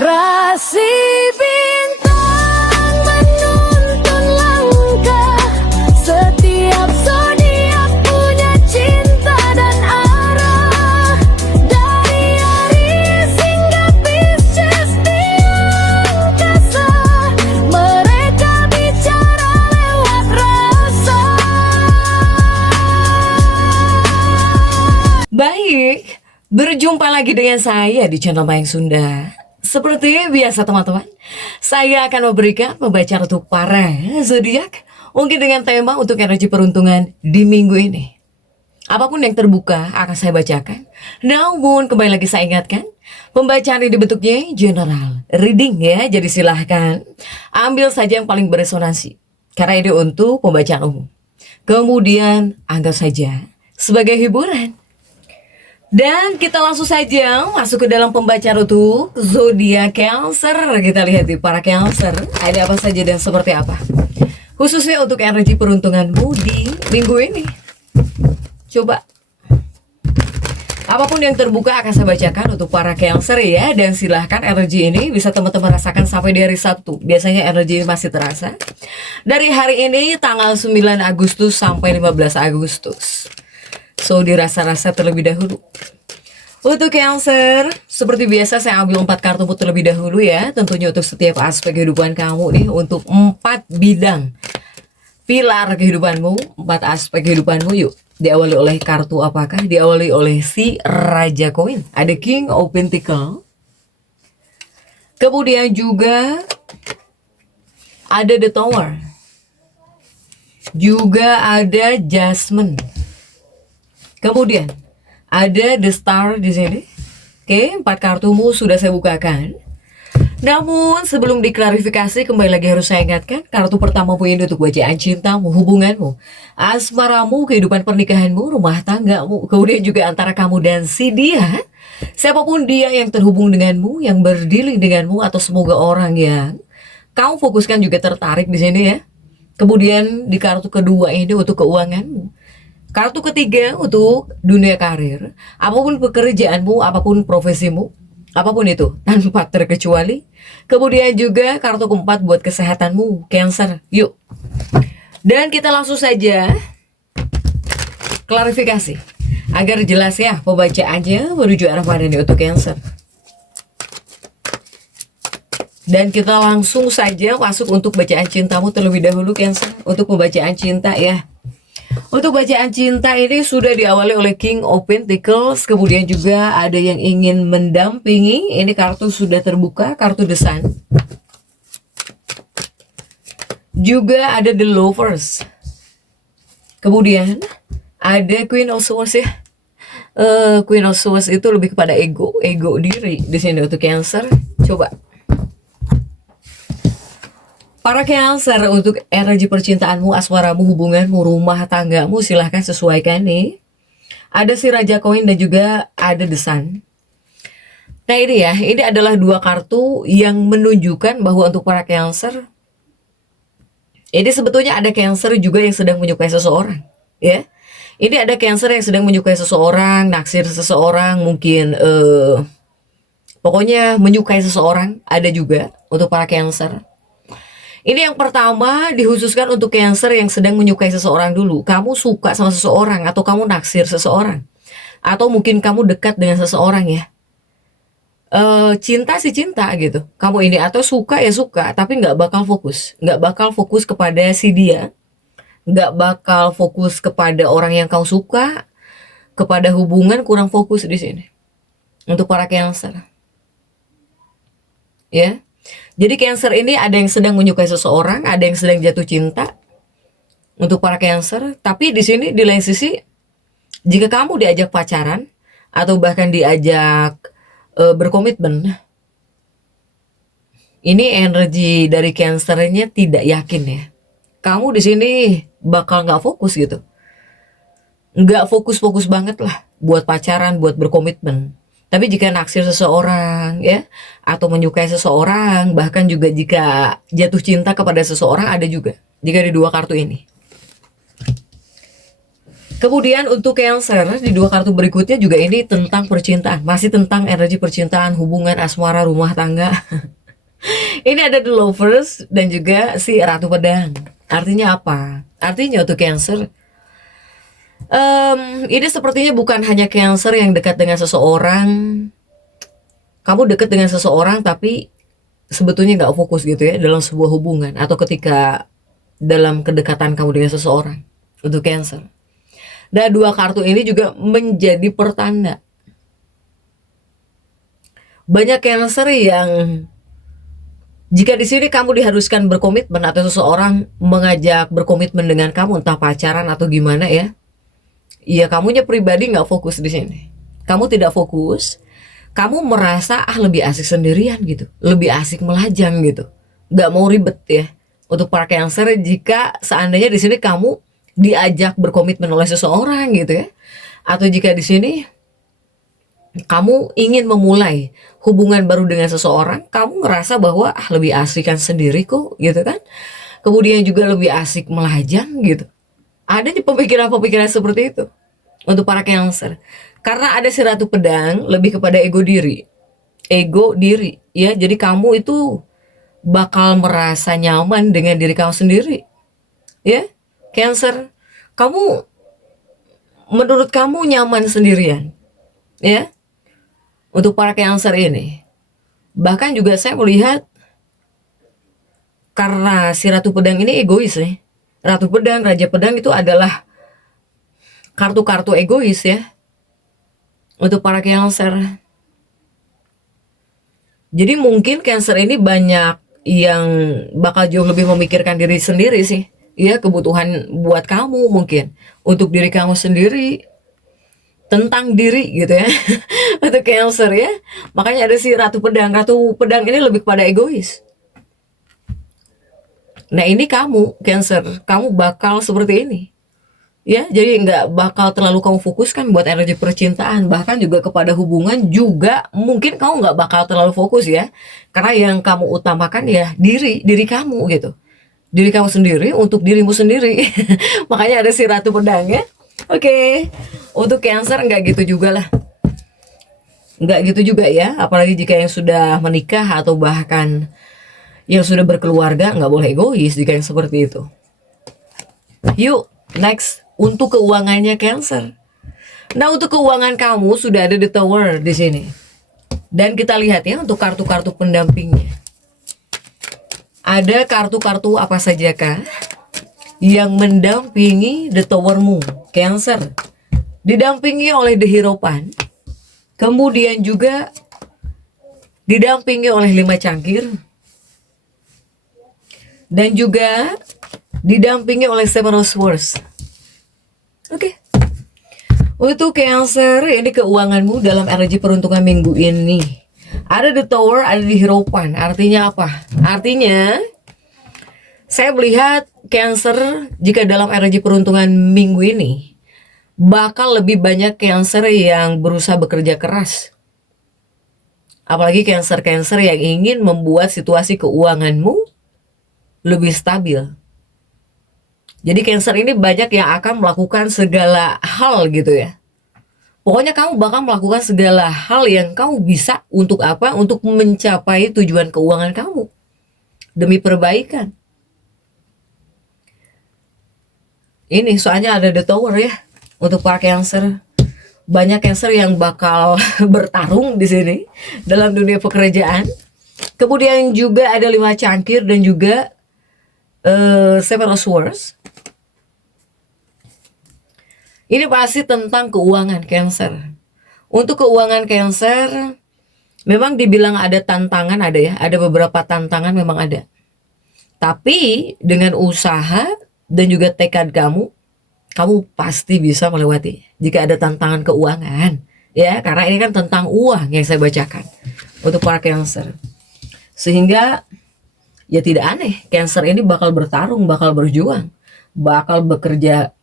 Rasi bintang menuntun langkah, setiap zodiak punya cinta dan arah. Dari Aries hingga Pisces di angkasa, mereka bicara lewat rasa. Baik, berjumpa lagi dengan saya di channel Mayang Sunda. Seperti biasa teman-teman, saya akan memberikan pembacaan untuk para zodiak, mungkin dengan tema untuk energi peruntungan di minggu ini. Apapun yang terbuka akan saya bacakan. Namun kembali lagi saya ingatkan, pembacaan ini bentuknya general reading ya. Jadi silahkan ambil saja yang paling beresonansi, karena ini untuk pembacaan umum. Kemudian anggap saja sebagai hiburan. Dan kita langsung saja masuk ke dalam pembacaan untuk zodiak Cancer. Kita lihat di para Cancer, ada apa saja dan seperti apa, khususnya untuk energi peruntunganmu di minggu ini. Coba, apapun yang terbuka akan saya bacakan untuk para Cancer ya. Dan silahkan energi ini bisa teman-teman rasakan sampai di hari Sabtu. Biasanya energi ini masih terasa dari hari ini tanggal 9 Agustus sampai 15 Agustus. So dirasa-rasa terlebih dahulu. Untuk Cancer, seperti biasa saya ambil 4 kartu terlebih dahulu ya. Tentunya untuk setiap aspek kehidupan kamu nih, untuk 4 bidang pilar kehidupanmu, 4 aspek kehidupanmu. Yuk, diawali oleh kartu apakah? Diawali oleh si Raja Koin. Ada King of Pentacle. Kemudian juga ada The Tower. Juga ada Jasmine. Kemudian ada The Star di sini. Oke, 4 kartumu sudah saya bukakan. Namun sebelum diklarifikasi, kembali lagi harus saya ingatkan, kartu pertama ini untuk bacaan cintamu, hubunganmu, asmaramu, kehidupan pernikahanmu, rumah tanggamu, kemudian juga antara kamu dan si dia, siapapun dia yang terhubung denganmu, yang berdealing denganmu, atau semoga orang yang kamu fokuskan juga tertarik di sini ya. Kemudian di kartu kedua ini untuk keuanganmu. Kartu ketiga untuk dunia karir, apapun pekerjaanmu, apapun profesimu, apapun itu, tanpa terkecuali. Kemudian juga kartu keempat buat kesehatanmu, Cancer. Yuk, dan kita langsung saja klarifikasi, agar jelas ya pembacaannya menuju arah mana nih untuk Cancer. Dan kita langsung saja masuk untuk bacaan cintamu terlebih dahulu, Cancer. Untuk pembacaan cinta ya. Untuk bacaan cinta ini sudah diawali oleh King of Pentacles. Kemudian juga ada yang ingin mendampingi. Ini kartu sudah terbuka, kartu The Sun. Juga ada The Lovers. Kemudian ada Queen of Swords ya. Queen of Swords itu lebih kepada ego diri di sini untuk Cancer. Coba. Para Cancer, untuk energi percintaanmu, asmaramu, hubunganmu, rumah tanggamu, silahkan sesuaikan nih. Ada si Raja Koin dan juga ada The Sun. Nah ini ya, ini adalah 2 kartu yang menunjukkan bahwa untuk para Cancer, ini sebetulnya ada Cancer juga yang sedang menyukai seseorang ya. Ini ada Cancer yang sedang menyukai seseorang, naksir seseorang, mungkin pokoknya menyukai seseorang, ada juga untuk para Cancer. Ini yang pertama dikhususkan untuk Cancer yang sedang menyukai seseorang dulu. Kamu suka sama seseorang, atau kamu naksir seseorang, atau mungkin kamu dekat dengan seseorang ya. Cinta sih cinta gitu. Kamu ini atau suka ya suka, tapi nggak bakal fokus kepada si dia, nggak bakal fokus kepada orang yang kau suka, kepada hubungan kurang fokus di sini. Untuk para Cancer, ya. Jadi Cancer ini ada yang sedang menyukai seseorang, ada yang sedang jatuh cinta untuk para Cancer. Tapi di sini di lain sisi, jika kamu diajak pacaran atau bahkan diajak berkomitmen, ini energi dari Cancernya tidak yakin ya. Kamu di sini bakal nggak fokus gitu, nggak fokus banget lah buat pacaran, buat berkomitmen. Tapi jika naksir seseorang ya, atau menyukai seseorang, bahkan juga jika jatuh cinta kepada seseorang, ada juga jika di 2 kartu ini. Kemudian untuk Cancer di dua kartu berikutnya juga ini tentang percintaan, masih tentang energi percintaan, hubungan asmara, rumah tangga. Ini ada The Lovers dan juga si Ratu Pedang. Artinya apa? Artinya untuk Cancer, ini sepertinya bukan hanya Cancer yang dekat dengan seseorang. Kamu dekat dengan seseorang tapi sebetulnya nggak fokus gitu ya dalam sebuah hubungan atau ketika dalam kedekatan kamu dengan seseorang. Untuk Cancer. Dan dua kartu ini juga menjadi pertanda. Banyak Cancer yang jika di sini kamu diharuskan berkomitmen atau seseorang mengajak berkomitmen dengan kamu, entah pacaran atau gimana ya, ya kamunya pribadi nggak fokus di sini. Kamu tidak fokus, kamu merasa lebih asik sendirian gitu, lebih asik melajang gitu, nggak mau ribet ya. Untuk para Cancer, jika seandainya di sini kamu diajak berkomitmen oleh seseorang gitu ya, atau jika di sini kamu ingin memulai hubungan baru dengan seseorang, kamu ngerasa bahwa lebih asik kan sendiri kok gitu kan, kemudian juga lebih asik melajang gitu. Ada di pemikiran-pemikiran seperti itu untuk para Cancer, karena ada si Ratu Pedang lebih kepada ego diri ya. Jadi kamu itu bakal merasa nyaman dengan diri kamu sendiri ya. Cancer, kamu menurut kamu nyaman sendirian ya. Untuk para Cancer ini, bahkan juga saya melihat karena si Ratu Pedang ini egois nih. Ratu Pedang, Raja Pedang itu adalah kartu-kartu egois ya. Untuk para Cancer, jadi mungkin Cancer ini banyak yang bakal jauh lebih memikirkan diri sendiri sih ya, kebutuhan buat kamu mungkin, untuk diri kamu sendiri, tentang diri gitu ya. Untuk Cancer ya, makanya ada si Ratu Pedang. Ratu Pedang ini lebih pada egois. Nah ini kamu Cancer, kamu bakal seperti ini ya. Jadi nggak bakal terlalu kamu fokuskan buat energi percintaan, bahkan juga kepada hubungan juga mungkin kamu nggak bakal terlalu fokus ya, karena yang kamu utamakan ya diri kamu gitu, diri kamu sendiri untuk dirimu sendiri. Makanya ada si Ratu Pedang ya. Oke. Untuk Cancer nggak gitu juga lah, nggak gitu juga ya, apalagi jika yang sudah menikah atau bahkan yang sudah berkeluarga, nggak boleh egois jika yang seperti itu. Yuk next untuk keuangannya Cancer. Nah untuk keuangan kamu sudah ada The Tower di sini, dan kita lihat ya untuk kartu-kartu pendampingnya. Ada kartu-kartu apa sajakah yang mendampingi The Towermu Cancer? Didampingi oleh The Hierophant, kemudian juga didampingi oleh 5 cangkir, dan juga didampingi oleh Seven of Swords. Oke. Untuk Cancer, ini keuanganmu dalam energi peruntungan minggu ini. Ada The Tower, ada The Hierophant. Artinya apa? Artinya saya melihat Cancer jika dalam energi peruntungan minggu ini bakal lebih banyak Cancer yang berusaha bekerja keras. Apalagi Cancer yang ingin membuat situasi keuanganmu lebih stabil. Jadi Cancer ini banyak yang akan melakukan segala hal gitu ya. Pokoknya kamu bakal melakukan segala hal yang kamu bisa untuk apa? Untuk mencapai tujuan keuangan kamu demi perbaikan. Ini soalnya ada The Tower ya. Untuk para Cancer, banyak Cancer yang bakal bertarung di sini dalam dunia pekerjaan. Kemudian juga ada 5 cangkir dan juga Seven of Swords. Ini pasti tentang keuangan Cancer. Untuk keuangan Cancer, memang dibilang ada tantangan, ada ya, ada beberapa tantangan memang ada. Tapi dengan usaha dan juga tekad kamu pasti bisa melewati jika ada tantangan keuangan ya, karena ini kan tentang uang yang saya bacakan untuk para Cancer. Sehingga ya tidak aneh Cancer ini bakal bertarung, bakal berjuang, bakal bekerja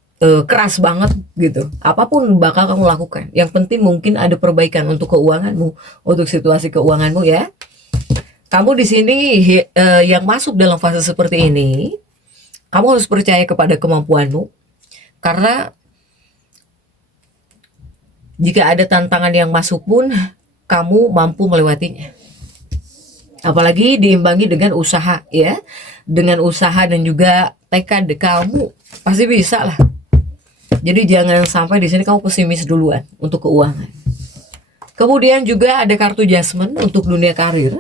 keras banget gitu. Apapun bakal kamu lakukan. Yang penting mungkin ada perbaikan untuk keuanganmu, untuk situasi keuanganmu ya. Kamu di sini yang masuk dalam fase seperti ini, kamu harus percaya kepada kemampuanmu, karena Jika ada tantangan yang masuk pun, kamu mampu melewatinya. Apalagi diimbangi dengan usaha ya. Dengan usaha dan juga tekad kamu pasti bisa lah. Jadi jangan sampai di sini kamu pesimis duluan untuk keuangan. Kemudian juga ada kartu Judgment untuk dunia karir.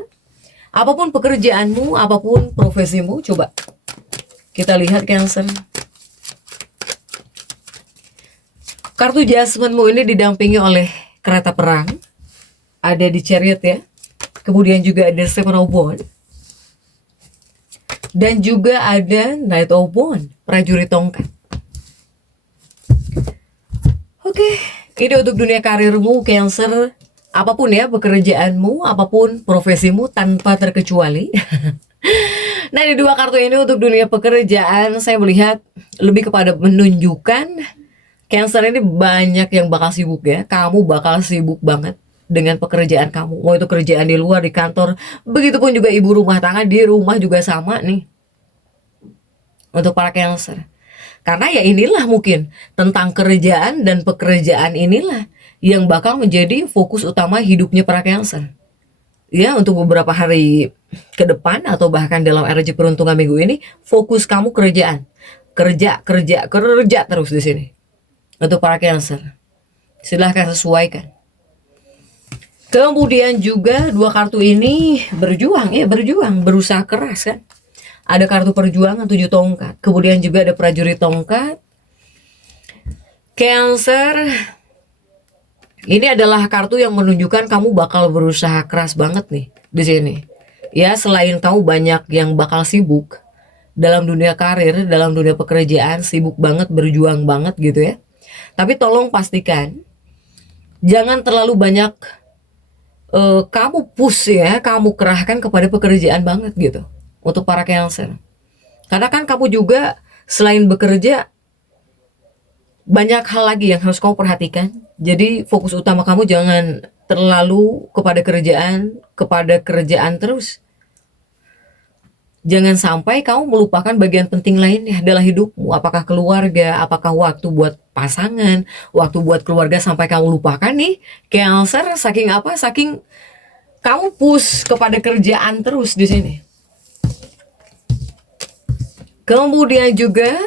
Apapun pekerjaanmu, apapun profesimu, coba kita lihat Cancer. Kartu Judgment-mu ini didampingi oleh kereta perang. Ada di Chariot ya. Kemudian juga ada Seven of Wands. Dan juga ada Knight of Wands, prajurit tongkat. Oke, ini untuk dunia karirmu Cancer. Apapun ya pekerjaanmu, apapun profesimu tanpa terkecuali. Nah, di dua kartu ini untuk dunia pekerjaan saya melihat lebih kepada menunjukkan Cancer ini banyak yang bakal sibuk ya. Kamu bakal sibuk banget dengan pekerjaan kamu. Mau itu kerjaan di luar, di kantor. Begitupun juga ibu rumah tangga, di rumah juga sama nih. Untuk para Cancer. Karena ya inilah mungkin tentang kerjaan dan pekerjaan inilah yang bakal menjadi fokus utama hidupnya para Cancer. Ya, untuk beberapa hari ke depan atau bahkan dalam energi peruntungan minggu ini, fokus kamu kerjaan. Kerja terus di sini. Untuk para Cancer, silahkan sesuaikan. Kemudian juga dua kartu ini berjuang ya, berusaha keras kan. Ada kartu perjuangan 7 tongkat. Kemudian juga ada prajurit tongkat. Cancer, ini adalah kartu yang menunjukkan kamu bakal berusaha keras banget nih di sini. Ya, selain kamu banyak yang bakal sibuk dalam dunia karir, dalam dunia pekerjaan, sibuk banget, berjuang banget gitu ya. Tapi tolong pastikan jangan terlalu banyak kamu push ya, kamu kerahkan kepada pekerjaan banget gitu untuk para Cancer. Karena kan kamu juga selain bekerja banyak hal lagi yang harus kamu perhatikan. Jadi fokus utama kamu jangan terlalu kepada kerjaan terus. Jangan sampai kamu melupakan bagian penting lainnya dalam hidupmu. Apakah keluarga, apakah waktu buat pasangan, waktu buat keluarga sampai kamu lupakan nih. Cancer, saking apa? Saking kamu push kepada kerjaan terus di sini. Kemudian juga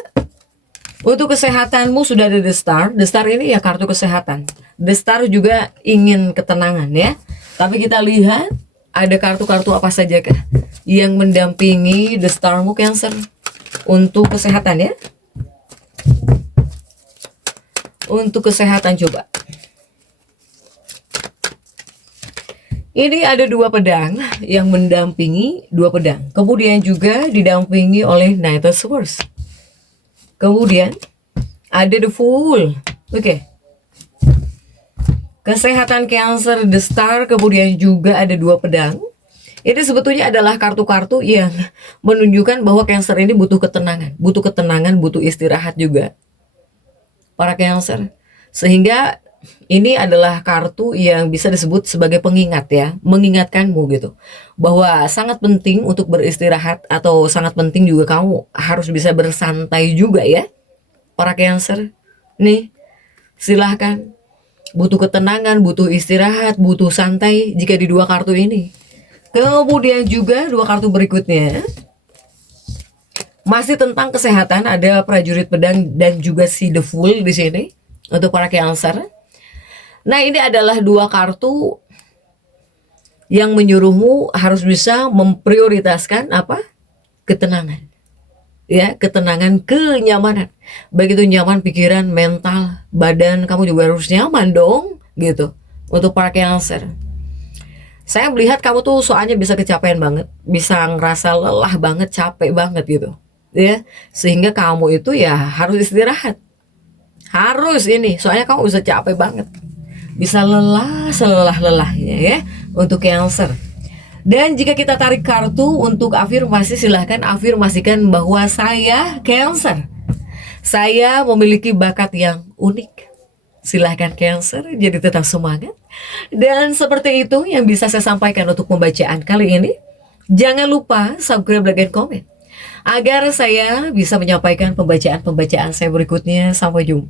untuk kesehatanmu sudah ada The Star. The Star ini ya kartu kesehatan. The Star juga ingin ketenangan ya. Tapi kita lihat ada kartu-kartu apa saja kah yang mendampingi The Star-mu Cancer untuk kesehatan ya. Untuk kesehatan coba. Ini ada 2 pedang yang mendampingi 2 pedang. Kemudian juga didampingi oleh Knight of Swords. Kemudian ada The Fool. Oke. Kesehatan Cancer, The Star, kemudian juga ada 2 pedang. Ini sebetulnya adalah kartu-kartu yang menunjukkan bahwa Cancer ini butuh ketenangan, butuh istirahat juga. Para Cancer. Sehingga ini adalah kartu yang bisa disebut sebagai pengingat ya, mengingatkanmu gitu. Bahwa sangat penting untuk beristirahat atau sangat penting juga kamu harus bisa bersantai juga ya. Para Cancer. Nih, silahkan. Butuh ketenangan, butuh istirahat, butuh santai jika di 2 kartu ini. Kemudian juga 2 kartu berikutnya masih tentang kesehatan, ada prajurit pedang dan juga si The Fool di sini untuk para Cancer. Nah, ini adalah 2 kartu yang menyuruhmu harus bisa memprioritaskan apa? Ketenangan. Ya, ketenangan, kenyamanan. Baik itu nyaman pikiran, mental, badan, kamu juga harus nyaman dong gitu. Untuk para Cancer, saya melihat kamu tuh soalnya bisa kecapean banget, bisa ngerasa lelah banget, capek banget gitu ya, sehingga kamu itu ya harus istirahat, harus ini, soalnya kamu bisa capek banget, bisa lelah selelah-lelahnya ya untuk Cancer. Dan jika kita tarik kartu untuk afirmasi, silahkan afirmasikan bahwa saya Cancer, saya memiliki bakat yang unik. Silahkan Cancer, jadi tetap semangat. Dan seperti itu yang bisa saya sampaikan untuk pembacaan kali ini. Jangan lupa subscribe, like, dan komen agar saya bisa menyampaikan pembacaan-pembacaan saya berikutnya. Sampai jumpa.